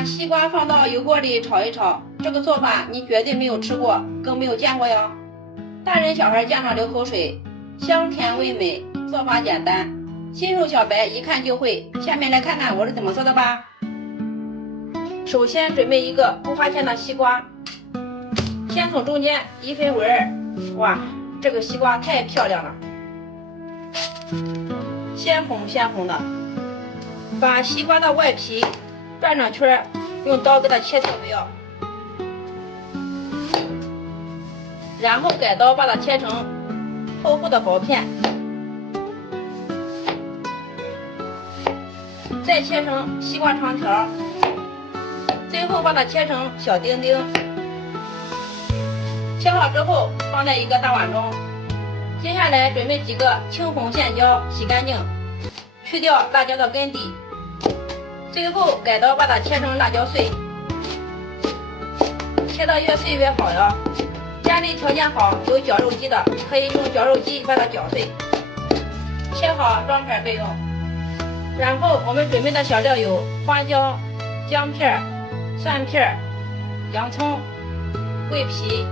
把西瓜放到油锅里炒一炒，这个做法你绝对没有吃过，更没有见过哟。大人小孩见上流口水，香甜味美，做法简单，新手小白一看就会。下面来看看我是怎么做的吧。首先准备一个不花钱的西瓜，先从中间一分为二。哇，这个西瓜太漂亮了，鲜红鲜红的。把西瓜的外皮转成圈，用刀给它切条为要，然后改刀把它切成厚厚的薄片，再切成西瓜长条，最后把它切成小丁丁。切好之后放在一个大碗中，接下来准备几个青红线椒，洗干净，去掉辣椒的根底，最后改刀把它切成辣椒碎，切得越碎越好呀。家里条件好有绞肉机的，可以用绞肉机把它绞碎，切好装盘备用。然后我们准备的小料有花椒、姜片、蒜片、洋葱、桂皮、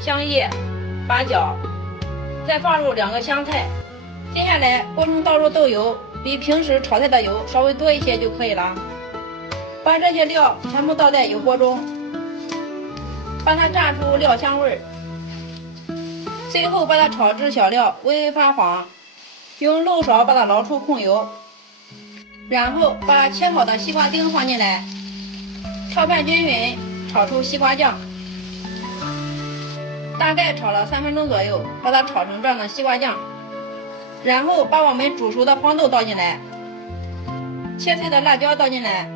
香叶、八角，再放入2个香菜。接下来锅中倒入豆油，比平时炒菜的油稍微多一些就可以了。把这些料全部倒在油锅中，把它炸出料香味儿。最后把它炒至小料微微发黄，用漏勺把它捞出控油，然后把切好的西瓜丁放进来，炒拌均匀，炒出西瓜酱。大概炒了3分钟左右，把它炒成这样的西瓜酱。然后把我们煮熟的黄豆倒进来，切碎的辣椒倒进来，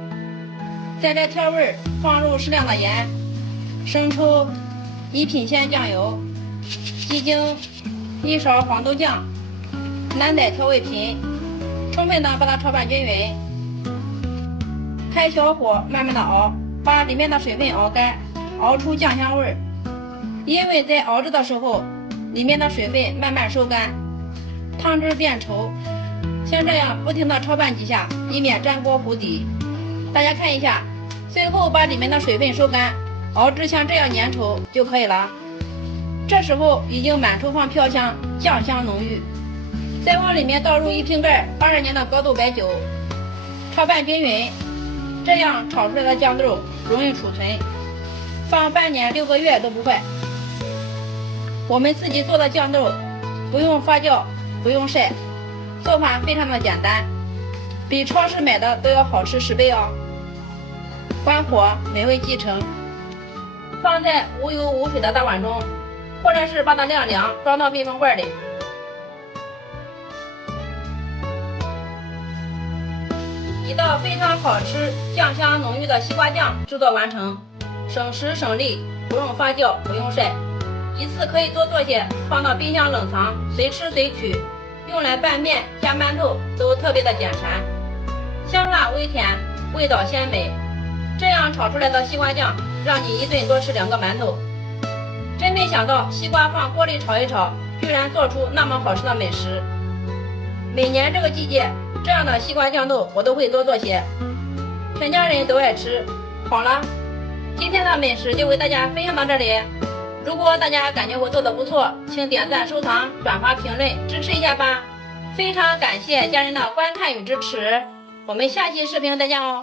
再来调味，放入适量的盐、生抽、1品鲜酱油、鸡精、1勺黄豆酱、蓝带调味品，充分的把它炒拌均匀。开小火慢慢的熬，把里面的水分熬干，熬出酱香味儿。因为在熬制的时候，里面的水分慢慢收干，汤汁变稠，像这样不停的炒拌几下，以免粘锅糊底。大家看一下，最后把里面的水分收干，熬至像这样粘稠就可以了。这时候已经满厨房飘香，酱香浓郁。再往里面倒入1瓶盖82年的高度白酒，炒拌均匀，这样炒出来的酱豆容易储存，放半年6个月都不坏。我们自己做的酱豆不用发酵，不用晒，做法非常的简单，比超市买的都要好吃10倍哦。关火，美味继承。放在无油无水的大碗中，或者是把它晾凉，装到密封罐里。一道非常好吃、酱香浓郁的西瓜酱制作完成，省时省力，不用发酵，不用晒。一次可以多做些，放到冰箱冷藏，随吃随取，用来拌面、加馒头都特别的简馋，香辣微甜，味道鲜美。这样炒出来的西瓜酱，让你一顿多吃2个馒头。真没想到西瓜放锅里炒一炒，居然做出那么好吃的美食。每年这个季节，这样的西瓜酱豆我都会多做些，全家人都爱吃。好了，今天的美食就为大家分享到这里。如果大家感觉我做的不错，请点赞、收藏、转发、评论，支持一下吧。非常感谢家人的观看与支持，我们下期视频再见哦。